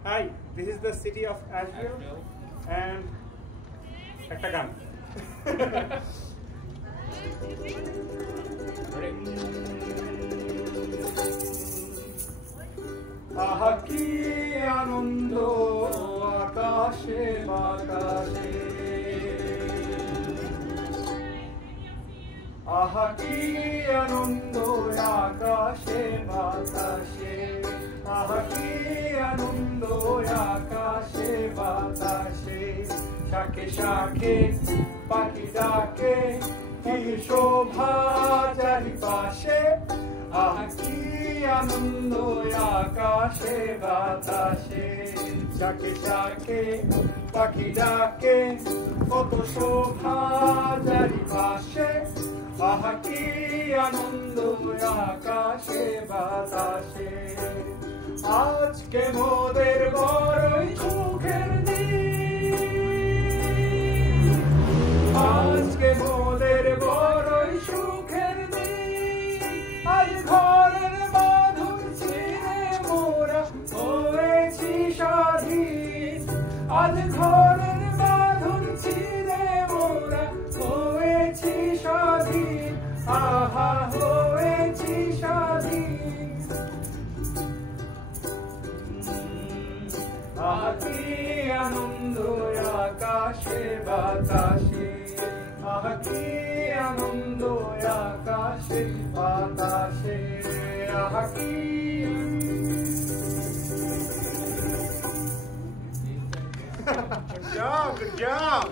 Hi, this is the city of Asheville and একটা গান আহা কি আনন্দ আকাশে বাতাসে আহা কি আনন্দ আকাশে বাতাসে আহা কি আনন্দ আকাশে বাতাসে শাখে শাখে পাখি ডাকে কি শোভা চারিপাশে আহা কি আনন্দ আকাশে বাতাসে শাখে শাখে পাখি ডাকে কত শোভা চারিপাশে আহা কি আনন্দ আকাশে বাতাসে আজকে মোদের বড়ই সুখের দিন আজকে মোদের বড়ই সুখের দিন আজ ঘরের বাঁধন ছিঁড়ে মোরা হয়েছি স্বাধীন আজ ঘরের বাঁধন ছিঁড়ে মোরা হয়েছি স্বাধীন আহা হয়েছি স্বাধীন আহা কি আনন্দ আকাশে বাতাসে আহা কি আনন্দ আকাশে বাতাসে আহা কি Good job, good job.